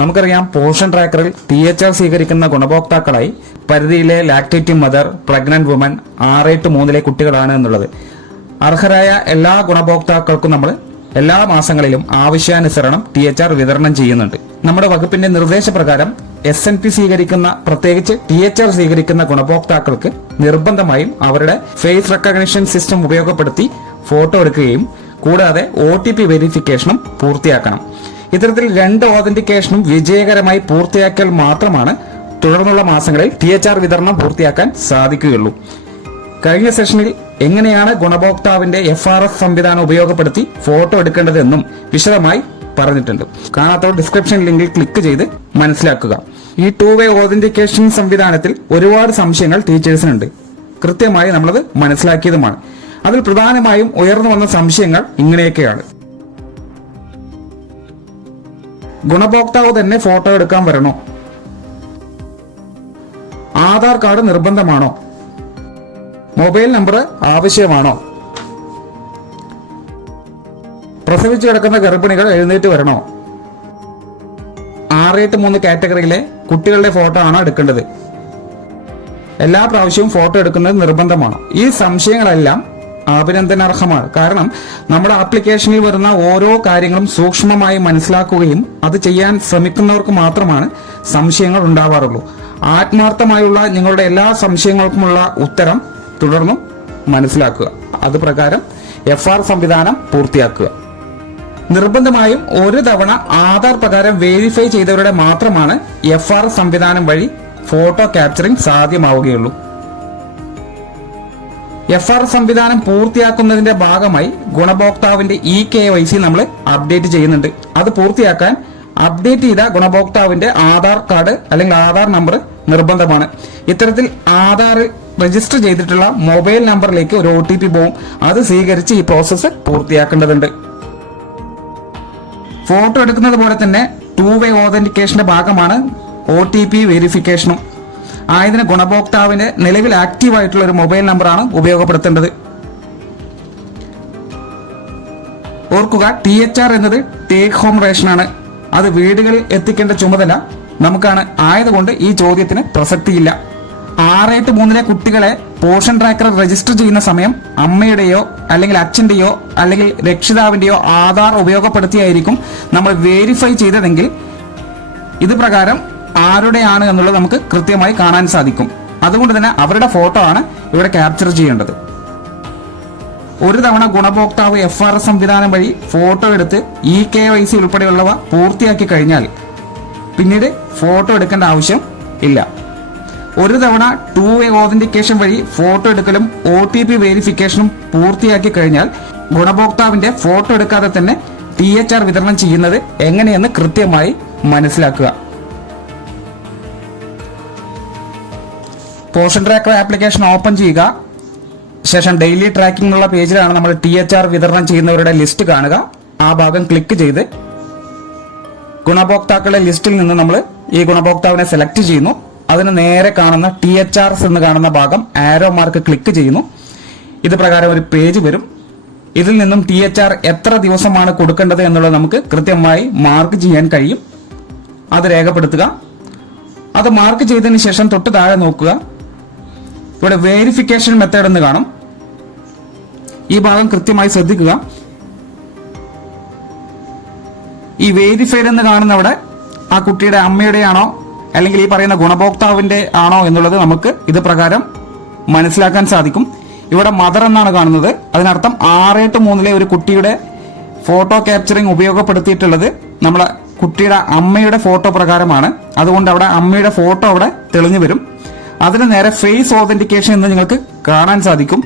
നമുക്കറിയാം portion ട്രാക്കറിൽ THR സ്വീകരിക്കുന്ന ഗുണഭോക്താക്കളായി പരിധിയിലെ ലാക്ടേറ്റിംഗ് മദർ, പ്രഗ്നന്റ് വുമൻ, 6-3 കുട്ടികളാണ് എന്നുള്ളത്. അർഹരായ എല്ലാ ഗുണഭോക്താക്കൾക്കും നമ്മൾ എല്ലാ മാസങ്ങളിലും ആവശ്യാനുസരണം THR വിതരണം ചെയ്യുന്നുണ്ട്. നമ്മുടെ വകുപ്പിന്റെ നിർദ്ദേശപ്രകാരം SNP സ്വീകരിക്കുന്ന, പ്രത്യേകിച്ച് THR സ്വീകരിക്കുന്ന ഗുണഭോക്താക്കൾക്ക് നിർബന്ധമായും അവരുടെ ഫേസ് റെക്കഗ്നിഷൻ സിസ്റ്റം ഉപയോഗപ്പെടുത്തി ഫോട്ടോ എടുക്കുകയും കൂടാതെ OTP വെരിഫിക്കേഷനും പൂർത്തിയാക്കണം. ഇത്തരത്തിൽ 2 ഓതന്റിക്കേഷനും വിജയകരമായി പൂർത്തിയാക്കിയാൽ മാത്രമാണ് തുടർന്നുള്ള മാസങ്ങളിൽ THR വിതരണം പൂർത്തിയാക്കാൻ സാധിക്കുകയുള്ളൂ. കഴിഞ്ഞ സെഷനിൽ എങ്ങനെയാണ് ഗുണഭോക്താവിന്റെ FRS സംവിധാനം ഉപയോഗപ്പെടുത്തി ഫോട്ടോ എടുക്കേണ്ടതെന്നും വിശദമായി പറഞ്ഞിട്ടുണ്ട്. കാണാത്തവർ ഡിസ്ക്രിപ്ഷൻ ലിങ്കിൽ ക്ലിക്ക് ചെയ്ത് മനസ്സിലാക്കുക. ഈ 2-വേ ഓതന്റിക്കേഷൻ സംവിധാനത്തിൽ ഒരുപാട് സംശയങ്ങൾ ടീച്ചേഴ്സിനുണ്ട്. കൃത്യമായി നമ്മളത് മനസ്സിലാക്കിയതുമാണ്. അതിൽ പ്രധാനമായും ഉയർന്നു വന്ന സംശയങ്ങൾ ഇങ്ങനെയൊക്കെയാണ്. ഗുണഭോക്താവ് തന്നെ ഫോട്ടോ എടുക്കാൻ വരണോ? ആധാർ കാർഡ് നിർബന്ധമാണോ? മൊബൈൽ നമ്പർ ആവശ്യമാണോ? പ്രസവിച്ചു കിടക്കുന്ന ഗർഭിണികൾ എഴുന്നേറ്റ് വരണോ? 6-3 കാറ്റഗറിയിലെ കുട്ടികളുടെ ഫോട്ടോ ആണോ എടുക്കേണ്ടത്? എല്ലാ പ്രാവശ്യവും ഫോട്ടോ എടുക്കുന്നത് നിർബന്ധമാണോ? ഈ സംശയങ്ങളെല്ലാം അഭിനന്ദനാർഹമാണ്. കാരണം നമ്മുടെ ആപ്ലിക്കേഷനിൽ വരുന്ന ഓരോ കാര്യങ്ങളും സൂക്ഷ്മമായി മനസ്സിലാക്കുകയും അത് ചെയ്യാൻ ശ്രമിക്കുന്നവർക്ക് മാത്രമാണ് സംശയങ്ങൾ ഉണ്ടാവാറുള്ളൂ. ആത്മാർത്ഥമായുള്ള നിങ്ങളുടെ എല്ലാ സംശയങ്ങൾക്കുമുള്ള ഉത്തരം തുടർന്നും മനസ്സിലാക്കുക. അത് പ്രകാരം FR സംവിധാനം പൂർത്തിയാക്കുക. നിർബന്ധമായും ഒരു തവണ ആധാർ പ്രകാരം വെരിഫൈ ചെയ്തവരുടെ മാത്രമാണ് FR സംവിധാനം വഴി ഫോട്ടോ ക്യാപ്ചറിംഗ് സാധ്യമാവുകയുള്ളൂ. FR സംവിധാനം പൂർത്തിയാക്കുന്നതിന്റെ ഭാഗമായി ഗുണഭോക്താവിന്റെ eKYC നമ്മൾ അപ്ഡേറ്റ് ചെയ്യുന്നുണ്ട്. അത് പൂർത്തിയാക്കാൻ അപ്ഡേറ്റ് ചെയ്ത ഗുണഭോക്താവിന്റെ ആധാർ കാർഡ് അല്ലെങ്കിൽ ആധാർ നമ്പർ നിർബന്ധമാണ്. ഇത്തരത്തിൽ ആധാർ രജിസ്റ്റർ ചെയ്തിട്ടുള്ള മൊബൈൽ നമ്പറിലേക്ക് ഒരു OTP പോകും. അത് സ്വീകരിച്ച് ഈ പ്രോസസ്സ് പൂർത്തിയാക്കേണ്ടതുണ്ട്. ഫോട്ടോ എടുക്കുന്നത് പോലെ തന്നെ 2-വേ ഓതന്റിക്കേഷന്റെ ഭാഗമാണ് OTP വെരിഫിക്കേഷനും. ആയതിന് ഗുണഭോക്താവിന്റെ നിലവിൽ ആക്റ്റീവ് ആയിട്ടുള്ള ഒരു മൊബൈൽ നമ്പറാണ് ഉപയോഗപ്പെടുത്തേണ്ടത്. ഓർക്കുക, THR എന്നത് ടേക്ക് ഹോം റേഷനാണ്. അത് വീടുകളിൽ എത്തിക്കേണ്ട ചുമതല നമുക്കാണ്. ആയതുകൊണ്ട് ഈ ചോദ്യത്തിന് പ്രസക്തിയില്ല. 6-3 കുട്ടികളെ പോഷൻ ട്രാക്കർ രജിസ്റ്റർ ചെയ്യുന്ന സമയം അമ്മയുടെയോ അല്ലെങ്കിൽ അച്ഛന്റെയോ അല്ലെങ്കിൽ രക്ഷിതാവിന്റെയോ ആധാർ ഉപയോഗപ്പെടുത്തിയായിരിക്കും നമ്മൾ വെരിഫൈ ചെയ്തതെങ്കിൽ ഇത് പ്രകാരം ആരുടെയാണ് എന്നുള്ളത് നമുക്ക് കൃത്യമായി കാണാൻ സാധിക്കും. അതുകൊണ്ട് തന്നെ അവരുടെ ഫോട്ടോ ആണ് ഇവിടെ ക്യാപ്ചർ ചെയ്യേണ്ടത്. ഒരു തവണ ഗുണഭോക്താവ് FRS സംവിധാനം വഴി ഫോട്ടോ എടുത്ത് eKYC ഉൾപ്പെടെയുള്ളവ പൂർത്തിയാക്കി കഴിഞ്ഞാൽ പിന്നീട് ഫോട്ടോ എടുക്കേണ്ട ആവശ്യം ഇല്ല. ഒരു തവണ 2-വേ ഓതന്റിക്കേഷൻ വഴി ഫോട്ടോ എടുക്കലും OTP വെരിഫിക്കേഷനും പൂർത്തിയാക്കി കഴിഞ്ഞാൽ ഗുണഭോക്താവിന്റെ ഫോട്ടോ എടുക്കാതെ തന്നെ THR വിതരണം ചെയ്യുന്നത് എങ്ങനെയെന്ന് കൃത്യമായി മനസ്സിലാക്കുക. പോഷൻ ട്രാക്കർ ആപ്ലിക്കേഷൻ ഓപ്പൺ ചെയ്യുക. ശേഷം ഡെയിലി ട്രാക്കിംഗ് ഉള്ള പേജിലാണ് നമ്മൾ THR വിതരണം ചെയ്യുന്നവരുടെ ലിസ്റ്റ് കാണുക. ആ ഭാഗം ക്ലിക്ക് ചെയ്ത് ഗുണഭോക്താക്കളുടെ ലിസ്റ്റിൽ നിന്ന് നമ്മൾ ഈ ഗുണഭോക്താവിനെ സെലക്ട് ചെയ്യുന്നു. അതിന് നേരെ കാണുന്ന THRs എന്ന് കാണുന്ന ഭാഗം ആരോ മാർക്ക് ക്ലിക്ക് ചെയ്യുന്നു. ഇത് പ്രകാരം ഒരു പേജ് വരും. ഇതിൽ നിന്നും THR എത്ര ദിവസമാണ് കൊടുക്കേണ്ടത് എന്നുള്ളത് നമുക്ക് കൃത്യമായി മാർക്ക് ചെയ്യാൻ കഴിയും. അത് രേഖപ്പെടുത്തുക. അത് മാർക്ക് ചെയ്തതിന് ശേഷം തൊട്ട് താഴെ നോക്കുക. ഇവിടെ വെരിഫിക്കേഷൻ മെത്തേഡ് എന്ന് കാണും. ഈ ഭാഗം കൃത്യമായി ശ്രദ്ധിക്കുക. ഈ വെരിഫൈഡ് എന്ന് കാണുന്നവിടെ ആ കുട്ടിയുടെ അമ്മയുടെ ആണോ അല്ലെങ്കിൽ ഈ പറയുന്ന ഗുണഭോക്താവിന്റെ ആണോ എന്നുള്ളത് നമുക്ക് ഇത് പ്രകാരം മനസ്സിലാക്കാൻ സാധിക്കും. ഇവിടെ മദർ എന്നാണ് കാണുന്നത്. അതിനർത്ഥം 6-3 ഒരു കുട്ടിയുടെ ഫോട്ടോ ക്യാപ്ചറിംഗ് ഉപയോഗപ്പെടുത്തിയിട്ടുള്ളത് നമ്മളെ കുട്ടിയുടെ അമ്മയുടെ ഫോട്ടോ പ്രകാരമാണ്. അതുകൊണ്ട് അവിടെ അമ്മയുടെ ഫോട്ടോ അവിടെ തെളിഞ്ഞു വരും. അതിന് നേരെ ഫേസ് ഓതന്റിക്കേഷൻ എന്ന് നിങ്ങൾക്ക് കാണാൻ സാധിക്കും.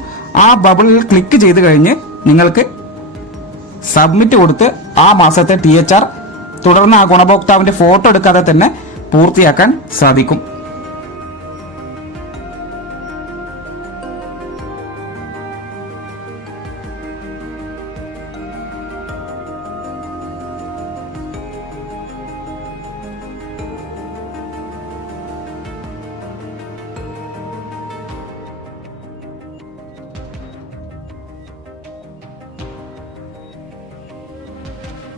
ആ ബബിളിൽ ക്ലിക്ക് ചെയ്ത് കഴിഞ്ഞ് നിങ്ങൾക്ക് സബ്മിറ്റ് കൊടുത്ത് ആ മാസത്തെ THR തുടർന്ന് ആ ഗുണഭോക്താവിന്റെ ഫോട്ടോ എടുക്കാതെ തന്നെ പൂർത്തിയാക്കാൻ സാധിക്കും.